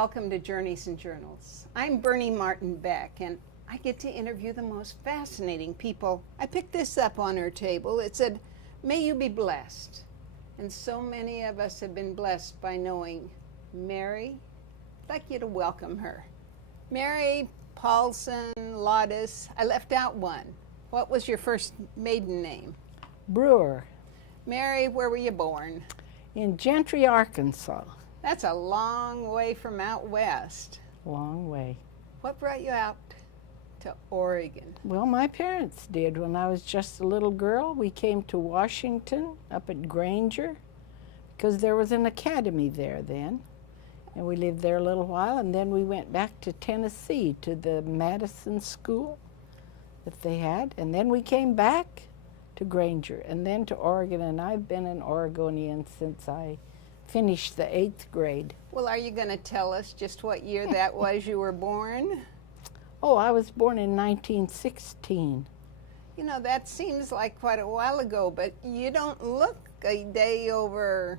Welcome to Journeys and Journals. I'm Bernie Martin Beck, and I get to interview the most fascinating people. I picked this up on her table. It said, "May you be blessed." And so many of us have been blessed by knowing Mary. I'd like you to welcome her. Mary Paulson-Lauda. I left out one. What was your first maiden name? Brewer. Mary, where were you born? In Gentry, Arkansas. That's a long way from out west. Long way. What brought you out to Oregon? Well, my parents did. When I was just a little girl, we came to Washington up at Granger because there was an academy there then. And we lived there a little while, and then we went back to Tennessee to the Madison School that they had. And then we came back to Granger and then to Oregon, and I've been an Oregonian since I finished the 8th grade. Well, are you going to tell us just what year that was you were born? Oh, I was born in 1916. You know, that seems like quite a while ago, but you don't look a day over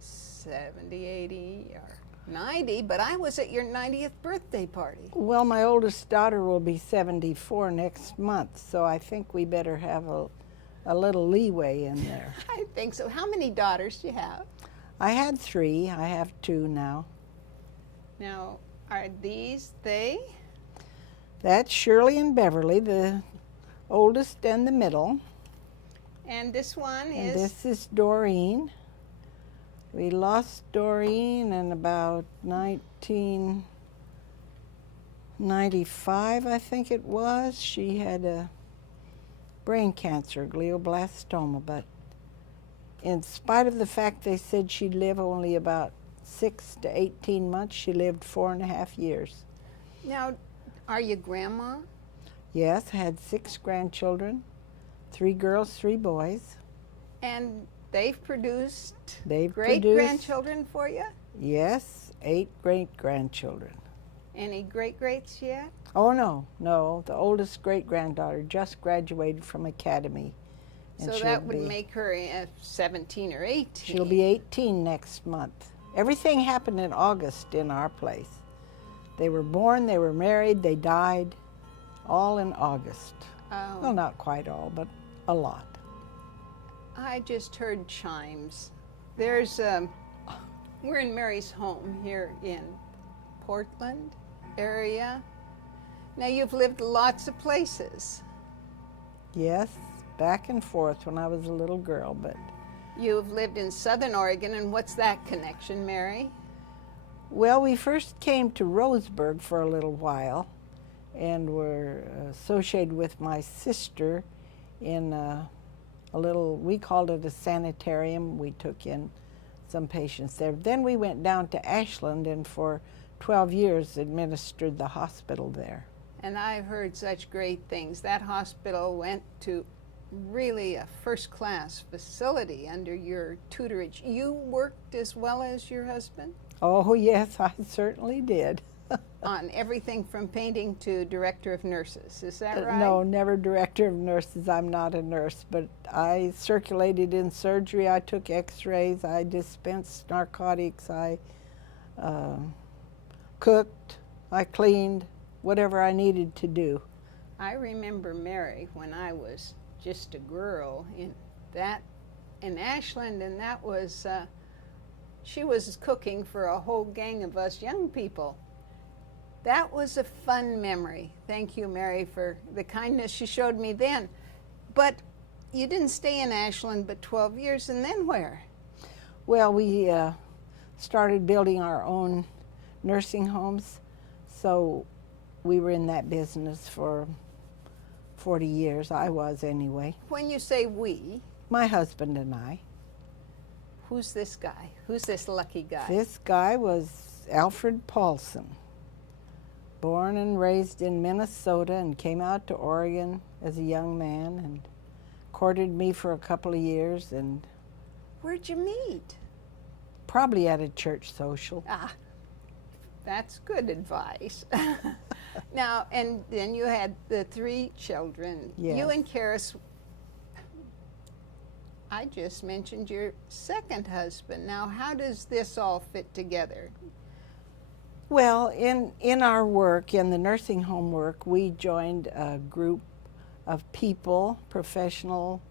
70, 80, or 90, but I was at your 90th birthday party. Well, my oldest daughter will be 74 next month, so I think we better have a little leeway in there. I think so. How many daughters do you have? I had 3. I have 2 now. Now, are these they? That's Shirley and Beverly, the oldest and the middle. And this one And is? this is Doreen. We lost Doreen in about 1995, I think it was. She had a brain cancer, glioblastoma, but in spite of the fact they said she'd live only about 6 to 18 months, she lived 4.5 years. Now, are you grandma? Yes, I had 6 grandchildren, 3 girls, 3 boys. And they've produced They've great-grandchildren for you? Yes, 8 great-grandchildren. Any great-greats yet? Oh, no. The oldest great-granddaughter just graduated from academy. And So that would make her 17 or 18. She'll be 18 next month. Everything happened in August in our place. They were born, they were married, they died, all in August. Oh. Well, not quite all, but a lot. I just heard chimes. We're in Mary's home here in Portland area. Now, you've lived lots of places. Yes, back and forth when I was a little girl, but... You've lived in Southern Oregon, and what's that connection, Mary? Well, we first came to Roseburg for a little while and were associated with my sister in a little, we called it a sanitarium. We took in some patients there. Then we went down to Ashland and for 12 years administered the hospital there. And I've heard such great things. That hospital went to really a first-class facility under your tutorage. You worked as well as your husband? Oh, yes, I certainly did. On everything from painting to director of nurses, is that right? No, never director of nurses. I'm not a nurse, but I circulated in surgery. I took x-rays. I dispensed narcotics. I cooked. I cleaned, whatever I needed to do. I remember Mary when I was just a girl in Ashland, and that was, she was cooking for a whole gang of us young people. That was a fun memory. Thank you, Mary, for the kindness you showed me then. But you didn't stay in Ashland but 12 years, and then where? Well, we started building our own nursing homes, so we were in that business for 40 years. I was anyway. When you say we, my husband and I. Who's this guy? Who's this lucky guy? This guy was Alfred Paulson, born and raised in Minnesota and came out to Oregon as a young man and courted me for a couple of years. And where'd you meet? Probably at a church social. Ah, that's good advice. Now, and then you had the 3 children. Yes. You and Karis. I just mentioned your second husband. Now, how does this all fit together? Well, in our work, in the nursing home work, we joined a group of people, professional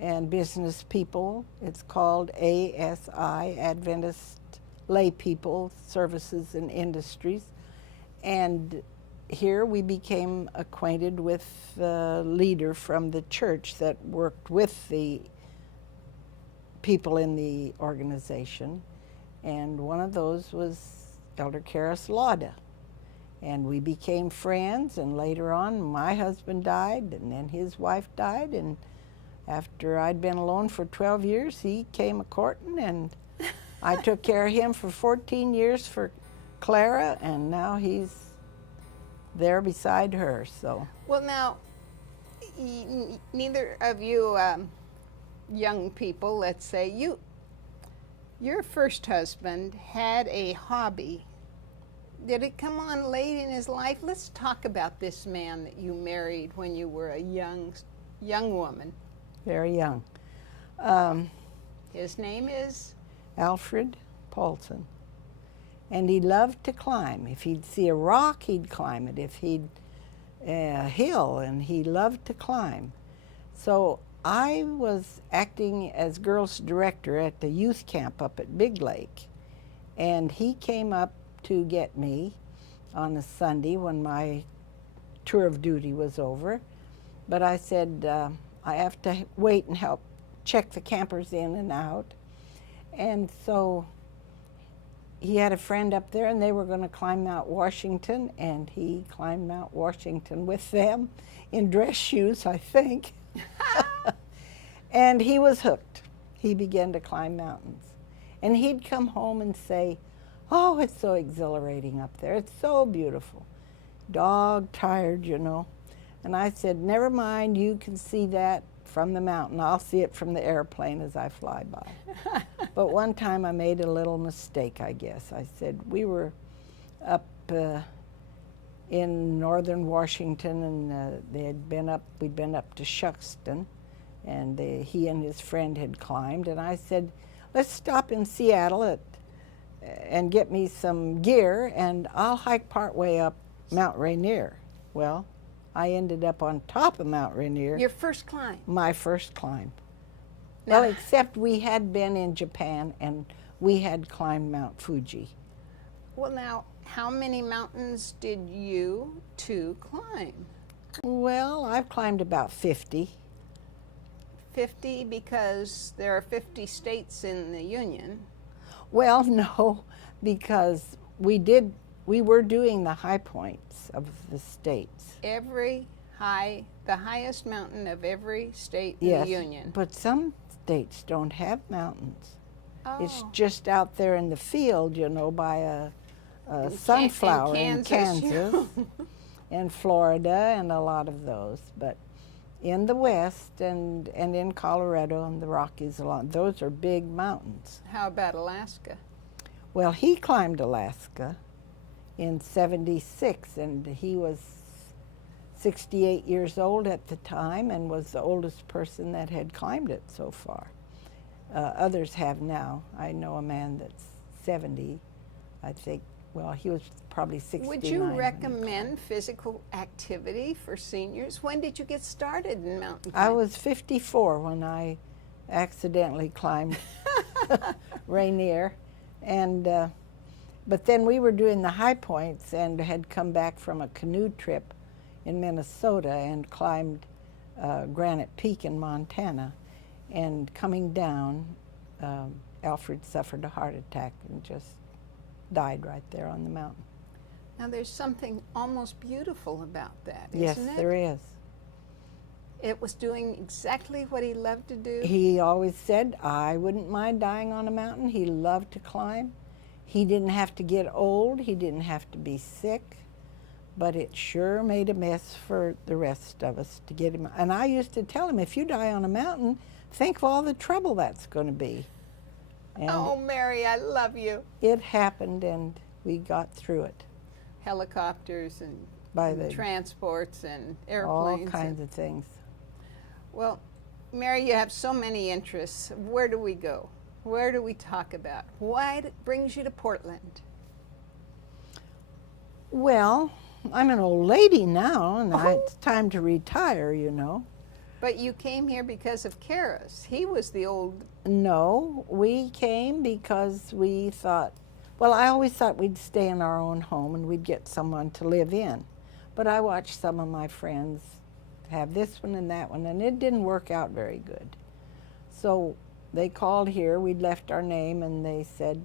and business people. It's called ASI, Adventist Lay People Services and Industries. And here we became acquainted with the leader from the church that worked with the people in the organization. And one of those was Elder Lauda. And we became friends, and later on my husband died, and then his wife died, and after I'd been alone for 12 years, he came a-courting, and I took care of him for 14 years for Clara, and now he's there beside her, so. Well, now, neither of you young people, let's say, your first husband had a hobby. Did it come on late in his life? Let's talk about this man that you married when you were a young woman. Very young. His name is? Alfred Paulson. And he loved to climb. If he'd see a rock, he'd climb it. If he'd a hill, and he loved to climb. So I was acting as girls director at the youth camp up at Big Lake, and he came up to get me on a Sunday when my tour of duty was over. But I said, I have to wait and help check the campers in and out. And so he had a friend up there, and they were going to climb Mount Washington, and he climbed Mount Washington with them in dress shoes, I think. And he was hooked. He began to climb mountains. And he'd come home and say, oh, it's so exhilarating up there. It's so beautiful. Dog tired, you know. And I said, never mind, you can see that from the mountain. I'll see it from the airplane as I fly by. But one time I made a little mistake, I guess. I said, we were up in northern Washington, and we'd been up to Shuckston, and he and his friend had climbed. And I said, let's stop in Seattle and get me some gear, and I'll hike part way up Mount Rainier. Well, I ended up on top of Mount Rainier. Your first climb? My first climb. Well, except we had been in Japan, and we had climbed Mount Fuji. Well, now, how many mountains did you two climb? Well, I've climbed about 50. 50 because there are 50 states in the Union. Well, no, because we were doing the high points of the states. The highest mountain of every state in Yes, the Union. But some states don't have mountains. Oh. It's just out there in the field, you know, by a sunflower in Kansas and Florida and a lot of those. But in the West and in Colorado and the Rockies, those are big mountains. How about Alaska? Well, he climbed Alaska in '76, and he was 68 years old at the time and was the oldest person that had climbed it so far. Others have now. I know a man that's 70, I think. Well, he was probably 69. Would you recommend physical activity for seniors? When did you get started in mountain climbing? I was 54 when I accidentally climbed Rainier. And but then we were doing the high points and had come back from a canoe trip in Minnesota and climbed Granite Peak in Montana. And coming down, Alfred suffered a heart attack and just died right there on the mountain. Now there's something almost beautiful about that, yes, isn't it? Yes, there is. It was doing exactly what he loved to do? He always said, I wouldn't mind dying on a mountain. He loved to climb. He didn't have to get old. He didn't have to be sick. But it sure made a mess for the rest of us to get him. And I used to tell him, if you die on a mountain, think of all the trouble that's going to be. And oh, Mary, I love you. It happened, and we got through it. Helicopters and transports and All airplanes. kinds of things. Well, Mary, you have so many interests. Where do we go? Where do we talk about? Why brings you to Portland? Well, I'm an old lady now, and Oh. it's time to retire, you know. But you came here because of Karis. He was the old. No, we came because we thought, well, I always thought we'd stay in our own home and we'd get someone to live in. But I watched some of my friends have this one and that one, and it didn't work out very good. So they called here, we'd left our name, and they said,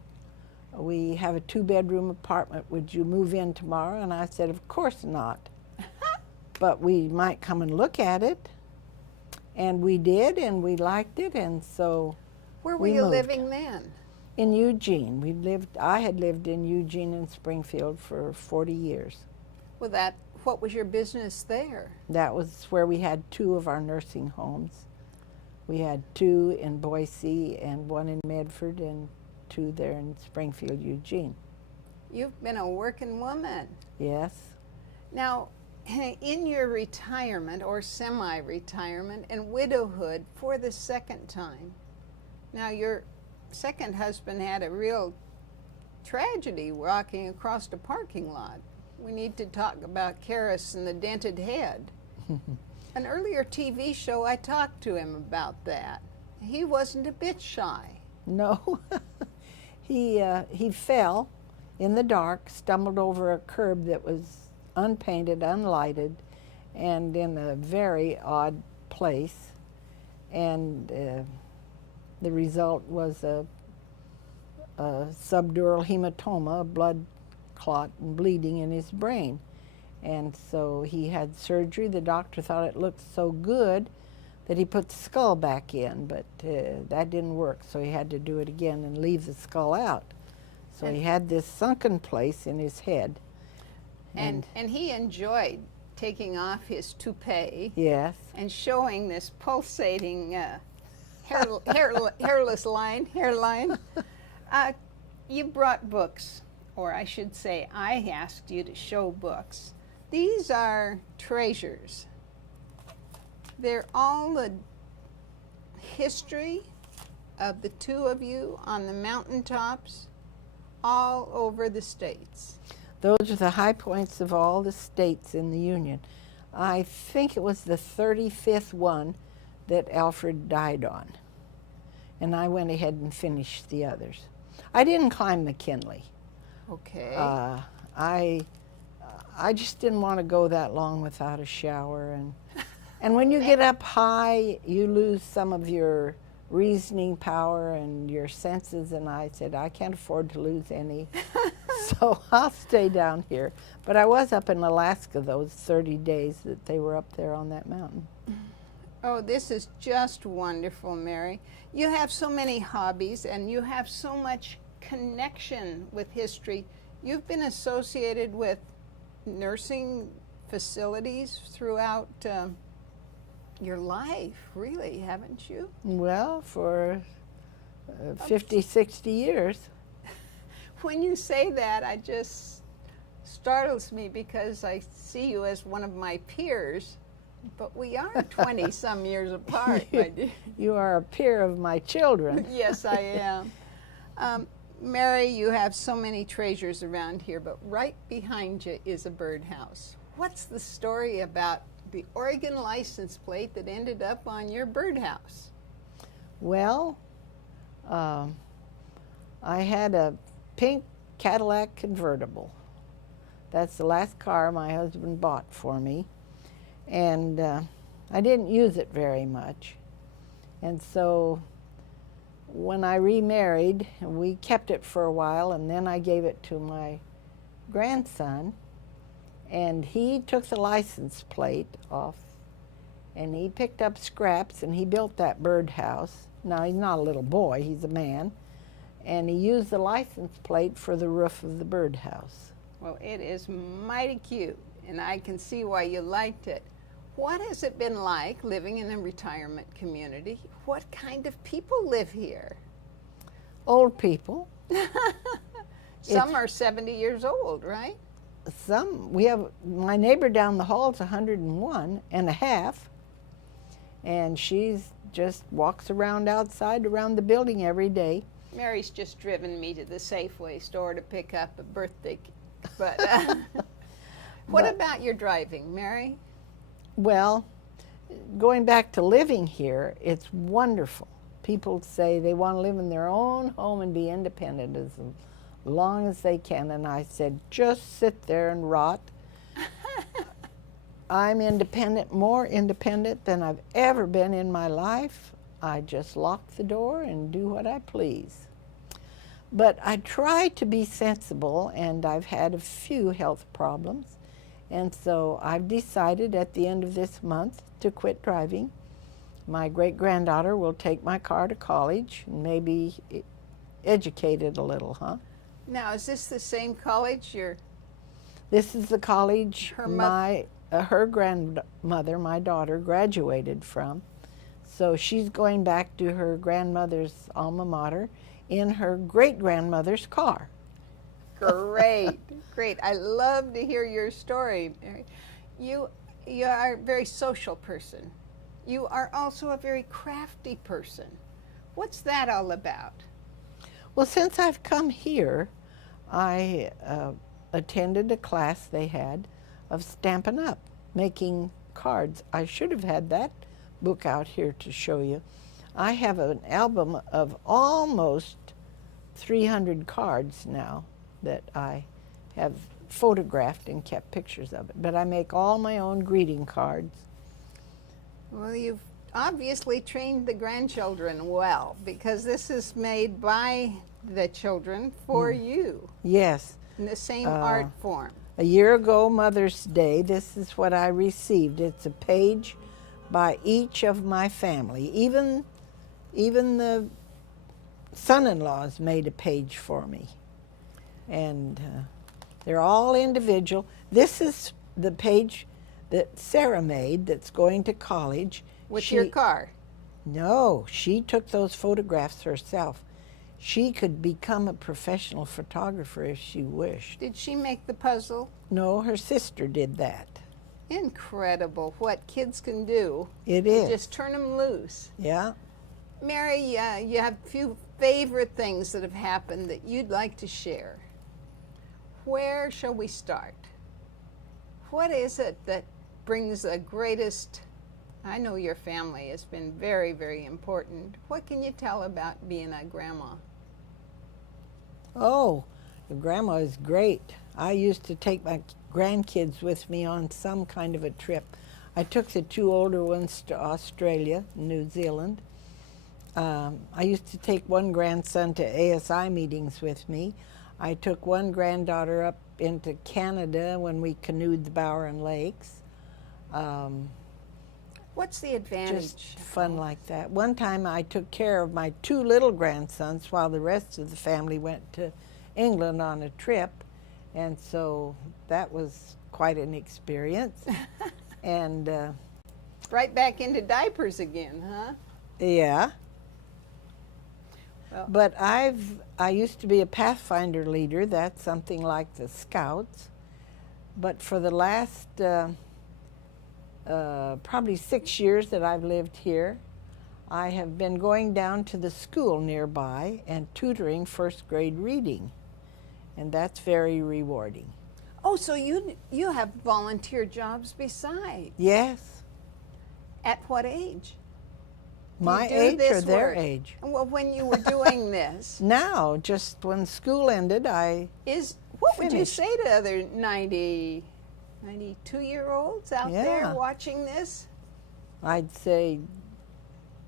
we have a 2-bedroom apartment, would you move in tomorrow? And I said, of course not. But we might come and look at it. And we did, and we liked it, and so Where were we you moved. living then? In Eugene. I had lived in Eugene and Springfield for 40 years. Well, what was your business there? That was where we had 2 of our nursing homes. We had 2 in Boise and 1 in Medford and 2 there in Springfield, Eugene. You've been a working woman. Yes. Now, in your retirement or semi-retirement and widowhood for the second time, now your second husband had a real tragedy walking across the parking lot. We need to talk about Karis and the dented head. An earlier TV show, I talked to him about that. He wasn't a bit shy. No. He fell in the dark, stumbled over a curb that was unpainted, unlighted, and in a very odd place. And the result was a subdural hematoma, a blood clot and bleeding in his brain. And so he had surgery. The doctor thought it looked so good that he put the skull back in, but that didn't work, so he had to do it again and leave the skull out. So he had this sunken place in his head. And he enjoyed taking off his toupee, yes, and showing this pulsating hairless hairline. You brought books, or I should say I asked you to show books. These are treasures. They're all the history of the 2 of you on the mountaintops all over the states. those are the high points of all the states in the Union. I think it was the 35th one that Alfred died on, and I went ahead and finished the others. I didn't climb McKinley. Okay. I just didn't want to go that long without a shower, and when you get up high, you lose some of your reasoning power and your senses, and I said, I can't afford to lose any, so I'll stay down here. But I was up in Alaska those 30 days that they were up there on that mountain. Oh, this is just wonderful, Mary. You have so many hobbies, and you have so much connection with history. You've been associated with nursing facilities throughout your life, really, haven't you? Well, for 50, 60 years. When you say that, it just startles me because I see you as one of my peers, but we are 20-some years apart, my dear. You are a peer of my children. Yes, I am. Mary, you have so many treasures around here, but right behind you is a birdhouse. What's the story about the Oregon license plate that ended up on your birdhouse? Well, I had a pink Cadillac convertible. That's the last car my husband bought for me. And I didn't use it very much. And so when I remarried, we kept it for a while, and then I gave it to my grandson, and he took the license plate off, and he picked up scraps, and he built that birdhouse. Now, he's not a little boy, he's a man, and he used the license plate for the roof of the birdhouse. Well, it is mighty cute, and I can see why you liked it. What has it been like living in a retirement community? What kind of people live here? Old people. Some are 70 years old, right? We have, my neighbor down the hall is 101 and a half, and she's just walks around outside around the building every day. Mary's just driven me to the Safeway store to pick up a birthday, but What about your driving, Mary? Well, going back to living here, it's wonderful. People say they want to live in their own home and be independent as long as they can. And I said, just sit there and rot. I'm independent, more independent than I've ever been in my life. I just lock the door and do what I please. But I try to be sensible, and I've had a few health problems. And so I've decided at the end of this month to quit driving. My great-granddaughter will take my car to college and maybe educate it a little, huh? Now, is this the same college This is the college her her grandmother, my daughter, graduated from. So she's going back to her grandmother's alma mater in her great-grandmother's car. Great, great. I love to hear your story, Mary. You are a very social person. You are also a very crafty person. What's that all about? Well, since I've come here, I attended a class they had of Stampin' Up, making cards. I should have had that book out here to show you. I have an album of almost 300 cards now that I have photographed and kept pictures of it. But I make all my own greeting cards. Well, you've obviously trained the grandchildren well, because this is made by the children for you. Yes. In the same art form. A year ago, Mother's Day, this is what I received. It's a page by each of my family. Even the son-in-laws made a page for me. And they're all individual. This is the page that Sarah made that's going to college. With your car? No, she took those photographs herself. She could become a professional photographer if she wished. Did she make the puzzle? No, her sister did that. Incredible what kids can do. It is. Just turn them loose. Yeah. Mary, you have a few favorite things that have happened that you'd like to share. Where shall we start? What is it that brings the greatest? I know your family has been very, very important. What can you tell about being a grandma? Oh, the grandma is great. I used to take my grandkids with me on some kind of a trip. I took the two older ones to Australia, New Zealand. I used to take one grandson to ASI meetings with me. I took one granddaughter up into Canada when we canoed the Bowen Lakes. What's the advantage? Just fun like that. One time I took care of my two little grandsons while the rest of the family went to England on a trip. And so that was quite an experience. And right back into diapers again, huh? Yeah. Well, but I used to be a Pathfinder leader. That's something like the Scouts. But for the last probably 6 years that I've lived here, I have been going down to the school nearby and tutoring first grade reading. And that's very rewarding. oh, so you have volunteer jobs besides? Yes. At what age? My Do you do age or this their work? age? Well, when you were doing this, Now, just when school ended, what would you finished. say to other 92-year-olds out there Yeah. watching this? I'd say,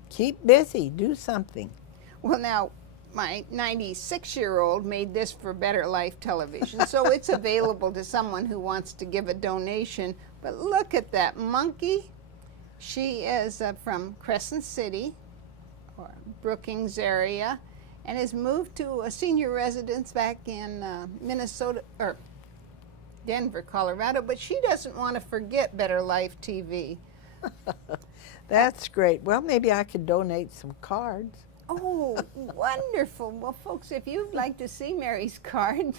keep busy, do something. Well, now, my 96-year-old made this for Better Life Television, so it's available to someone who wants to give a donation. But look at that monkey. She is from Crescent City, or Brookings area, and has moved to a senior residence back in Minnesota, or Denver, Colorado, but she doesn't want to forget Better Life TV. That's great. Well, maybe I could donate some cards. Oh, wonderful. Well, folks, if you'd like to see Mary's card,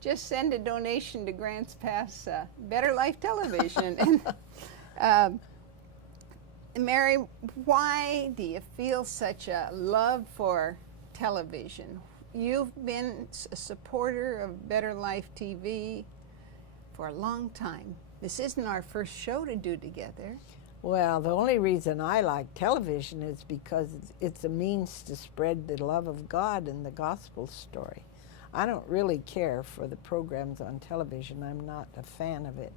just send a donation to Grants Pass Better Life Television. And, Mary, why do you feel such a love for television? You've been a supporter of Better Life TV for a long time. This isn't our first show to do together. Well, the only reason I like television is because it's a means to spread the love of God and the gospel story. I don't really care for the programs on television. I'm not a fan of it.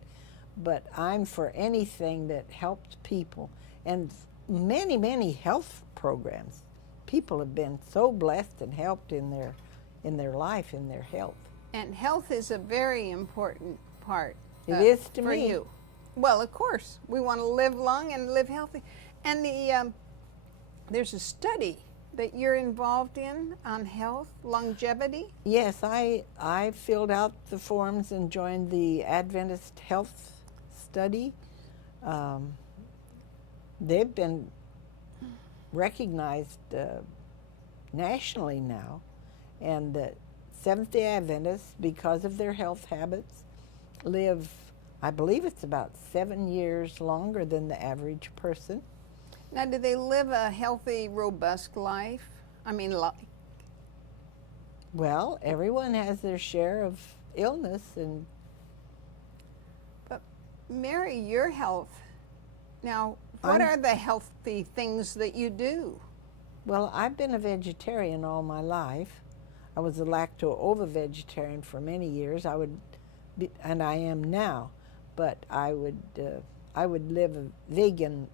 But I'm for anything that helps people. And many, many health programs. People have been so blessed and helped in their life, in their health. And health is a very important part. It is to for me. You. Well, of course, we want to live long and live healthy. And there's a study that you're involved in on health, longevity. Yes, I filled out the forms and joined the Adventist Health Study. They've been recognized nationally now, and the Seventh-day Adventists, because of their health habits, live, I believe it's about 7 years longer than the average person. Now, do they live a healthy, robust life? I mean, Well, everyone has their share of illness, and but Mary, your health. Now, what are the healthy things that you do? well, I've been a vegetarian all my life. I was a lacto-ovo-vegetarian for many years. I would be, and I am now, but I would live a vegan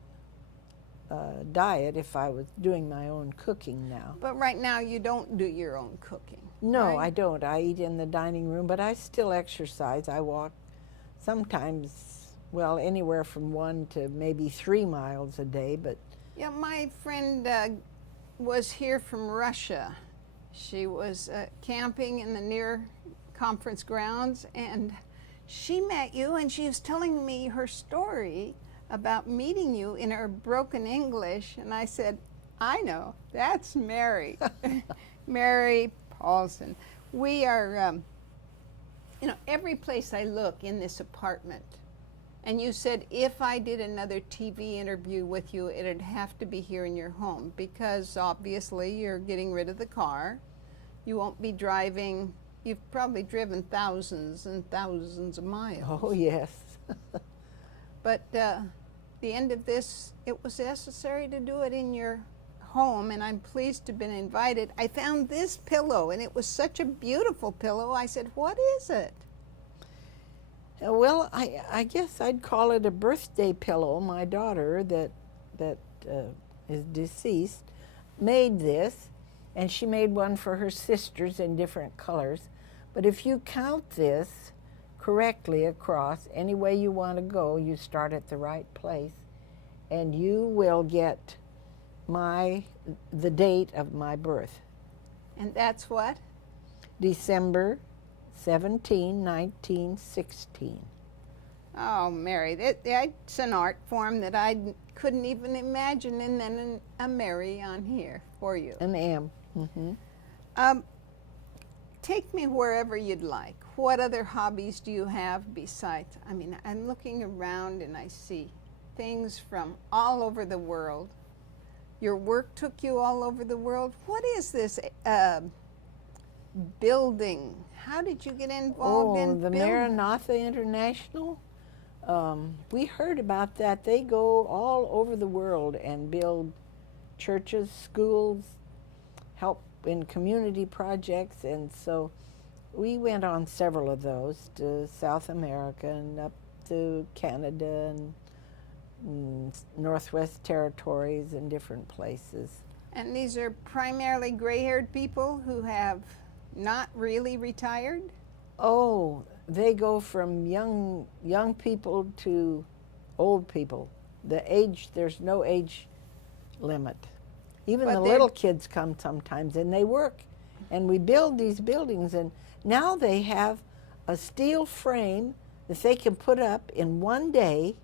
diet if I was doing my own cooking now. But right now, you don't do your own cooking. No, right? I don't. I eat in the dining room, but I still exercise. I walk sometimes, well, anywhere from 1 to maybe 3 miles a day, but Yeah, my friend was here from Russia. She was camping in the near conference grounds, and she met you, and she was telling me her story about meeting you in her broken English, and I said, I know, that's Mary, Mary Paulson. We are, every place I look in this apartment, and you said if I did another TV interview with you, it'd have to be here in your home, because obviously you're getting rid of the car. You won't be driving. You've probably driven thousands and thousands of miles. oh yes. But the end of this, it was necessary to do it in your home, and I'm pleased to have been invited. I found this pillow, and it was such a beautiful pillow. I said, what is it? Well, I guess I'd call it a birthday pillow. My daughter, that is deceased, made this, and she made one for her sisters in different colors. But if you count this correctly across, any way you want to go, you start at the right place, and you will get the date of my birth. And that's what? December 17, 1916. Oh, Mary, that's an art form that I couldn't even imagine, and then a Mary on here for you. An M. Mm-hmm. Take me wherever you'd like. What other hobbies do you have besides? I mean, I'm looking around and I see things from all over the world. Your work took you all over the world. What is this building? How did you get involved in the building? Maranatha International. We heard about that. They go all over the world and build churches, schools, help in community projects, and so we went on several of those to South America and up to Canada and Northwest Territories and different places. And these are primarily gray-haired people who have not really retired? Oh, they go from young people to old people. There's no age limit. Even the little kids come sometimes, and they work. And we build these buildings, and now they have a steel frame that they can put up in one day,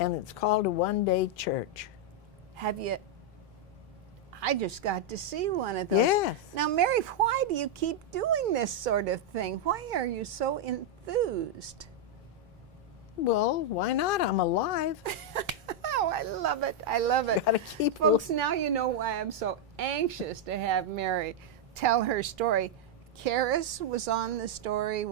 and it's called a one-day church. Have you? I just got to see one of those. Yes. Now, Mary, why do you keep doing this sort of thing? Why are you so enthused? Well, why not? I'm alive. Oh, I love it. I love it. Gotta keep Folks, now you know why I'm so anxious to have Mary tell her story. Karis was on the story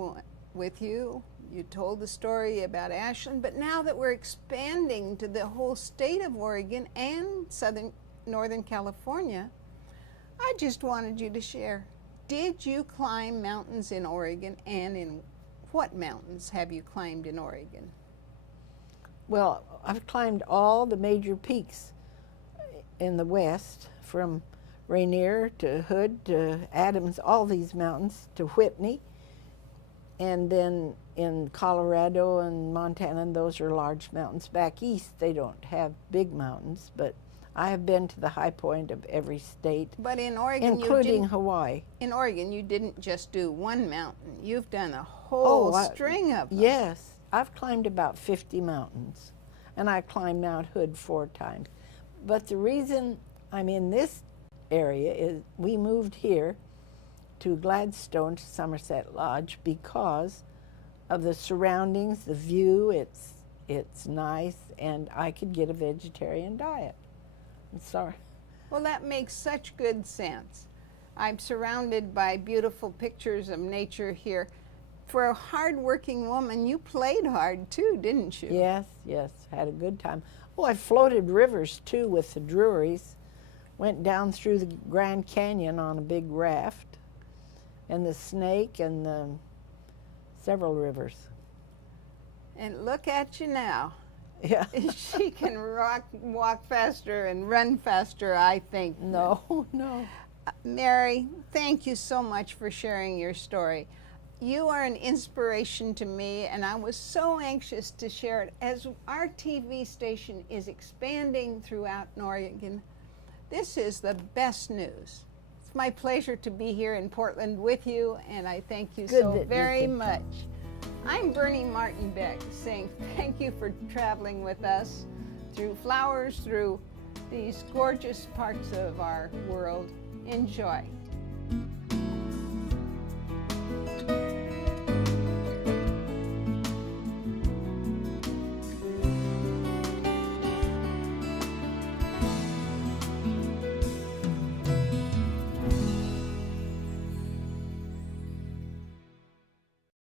with you. You told the story about Ashland, but now that we're expanding to the whole state of Oregon and Northern California, I just wanted you to share. Did you climb mountains in Oregon, and in what mountains have you climbed in Oregon? Well, I've climbed all the major peaks in the west, from Rainier to Hood to Adams, all these mountains, to Whitney. And then in Colorado and Montana, those are large mountains. Back east, they don't have big mountains, but I have been to the high point of every state, But in Oregon, including Hawaii. In Oregon, you didn't just do one mountain. You've done a whole string of them. Yes, I've climbed about 50 mountains, and I climbed Mount Hood 4 times. But the reason I'm in this area is we moved here to Gladstone, to Somerset Lodge, because of the surroundings, the view. It's nice, and I could get a vegetarian diet. I'm sorry. Well, that makes such good sense. I'm surrounded by beautiful pictures of nature here. For a hard-working woman, you played hard too, didn't you? Yes, yes, had a good time. Oh, I floated rivers too with the Drurys. Went down through the Grand Canyon on a big raft, and the Snake, and the several rivers. And look at you now. Yeah. She can walk faster and run faster, I think. No, no. Mary, thank you so much for sharing your story. You are an inspiration to me, and I was so anxious to share it. As our TV station is expanding throughout Oregon, this is the best news. It's my pleasure to be here in Portland with you, and I thank you so very much. I'm Bernie Martin Beck, saying thank you for traveling with us through flowers, through these gorgeous parts of our world. Enjoy.